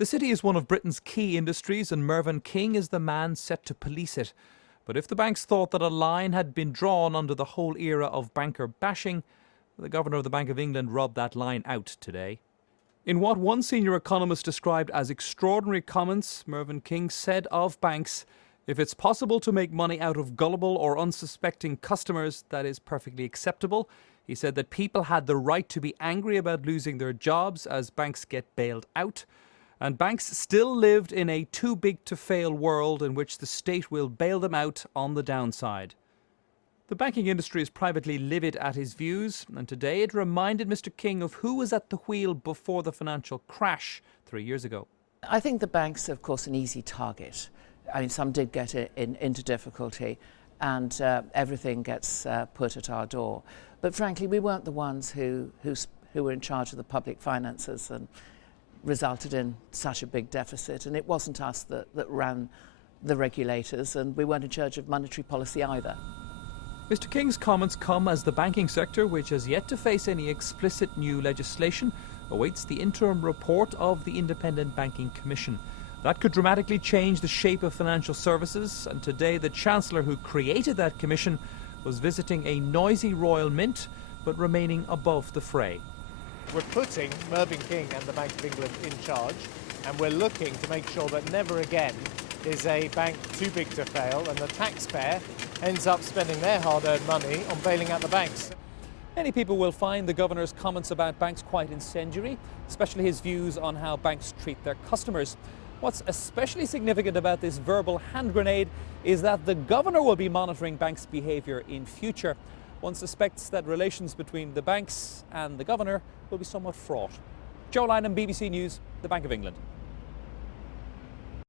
The city is one of Britain's key industries and Mervyn King is the man set to police it. But if the banks thought that a line had been drawn under the whole era of banker bashing, the Governor of the Bank of England rubbed that line out today. In what one senior economist described as extraordinary comments, Mervyn King said of banks, "If it's possible to make money out of gullible or unsuspecting customers, that is perfectly acceptable." He said that people had the right to be angry about losing their jobs as banks get bailed out. And banks still lived in a too-big-to-fail world in which the state will bail them out on the downside. The banking industry is privately livid at his views, and today it reminded Mr. King of who was at the wheel before the financial crash 3 years ago. I think the banks are, of course, an easy target. I mean, some did get into difficulty, and everything gets put at our door. But frankly, we weren't the ones who were in charge of the public finances and resulted in such a big deficit, and it wasn't us that ran the regulators, and we weren't in charge of monetary policy either. Mr. King's comments come as the banking sector, which has yet to face any explicit new legislation, awaits the interim report of the Independent Banking Commission. That could dramatically change the shape of financial services, and today the Chancellor who created that commission was visiting a noisy Royal Mint, but remaining above the fray. We're putting Mervyn King and the Bank of England in charge, and we're looking to make sure that never again is a bank too big to fail and the taxpayer ends up spending their hard-earned money on bailing out the banks. Many people will find the Governor's comments about banks quite incendiary, especially his views on how banks treat their customers. What's especially significant about this verbal hand grenade is that the Governor will be monitoring banks' behaviour in future. One suspects that relations between the banks and the Governor will be somewhat fraught. Joe Lynam, BBC News, the Bank of England.